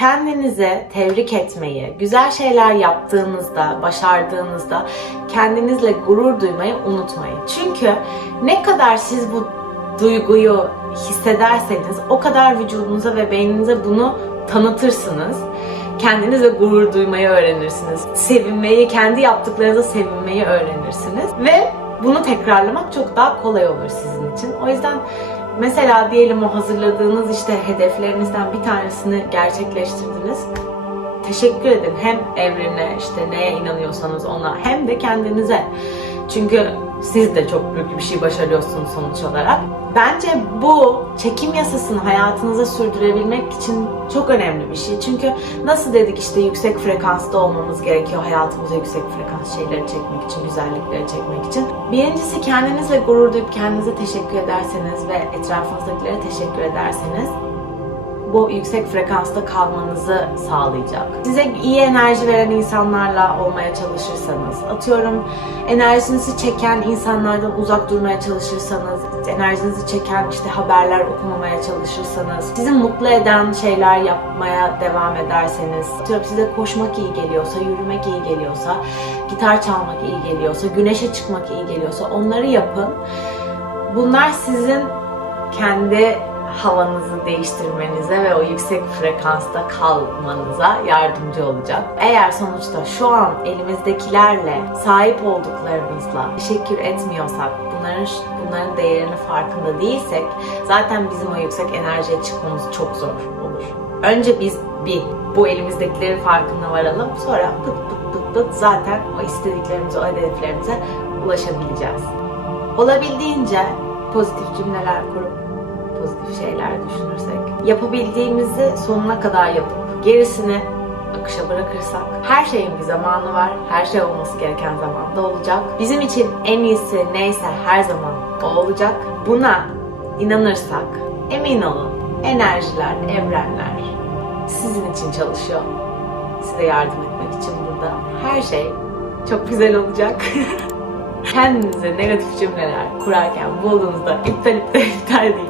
kendinize tebrik etmeyi, güzel şeyler yaptığınızda, başardığınızda kendinizle gurur duymayı unutmayın. Çünkü ne kadar siz bu duyguyu hissederseniz o kadar vücudunuza ve beyninize bunu tanıtırsınız. Kendinizle gurur duymayı öğrenirsiniz. Sevinmeyi, kendi yaptıklarınıza sevinmeyi öğrenirsiniz. Ve bunu tekrarlamak çok daha kolay olur sizin için. O yüzden mesela diyelim o hazırladığınız işte hedeflerinizden bir tanesini gerçekleştirdiniz. Teşekkür edin hem evrene işte neye inanıyorsanız ona hem de kendinize. Çünkü siz de çok büyük bir şey başarıyorsunuz sonuç olarak. Bence bu çekim yasasını hayatınıza sürdürebilmek için çok önemli bir şey. Çünkü nasıl dedik işte yüksek frekansta olmamız gerekiyor hayatımıza yüksek frekans şeyleri çekmek için, güzellikleri çekmek için. Birincisi kendinizle gurur duyup kendinize teşekkür ederseniz ve etrafınızdakilere teşekkür ederseniz bu yüksek frekansta kalmanızı sağlayacak. Size iyi enerji veren insanlarla olmaya çalışırsanız, atıyorum enerjinizi çeken insanlardan uzak durmaya çalışırsanız, enerjinizi çeken işte haberler okumamaya çalışırsanız, sizi mutlu eden şeyler yapmaya devam ederseniz, atıyorum size koşmak iyi geliyorsa, yürümek iyi geliyorsa, gitar çalmak iyi geliyorsa, güneşe çıkmak iyi geliyorsa onları yapın. Bunlar sizin kendi havanızı değiştirmenize ve o yüksek frekansta kalmanıza yardımcı olacak. Eğer sonuçta şu an elimizdekilerle sahip olduklarımızla teşekkür etmiyorsak, bunların bunların değerinin farkında değilsek zaten bizim o yüksek enerjiye çıkmamız çok zor olur. Önce biz bir bu elimizdekilerin farkına varalım. Sonra pıt pıt pıt pıt zaten o istediklerimize, o hedeflerimize ulaşabileceğiz. Olabildiğince pozitif cümleler kurup pozitif şeyler düşünürsek, yapabildiğimizi sonuna kadar yapıp gerisini akışa bırakırsak, her şeyin bir zamanı var, her şey olması gereken zamanda olacak. Bizim için en iyisi neyse her zaman o olacak. Buna inanırsak, emin olun enerjiler, evrenler sizin için çalışıyor. Size yardım etmek için burada. Her şey çok güzel olacak. Kendinize negatif cümleler kurarken bulduğunuzda iptal iptal iptal deyin.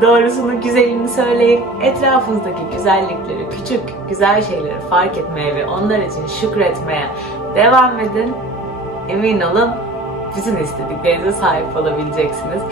Doğrusunu güzelini söyleyin. Etrafınızdaki güzellikleri, küçük güzel şeyleri fark etmeye ve onlar için şükretmeye devam edin. Emin olun bütün istediklerinize sahip olabileceksiniz.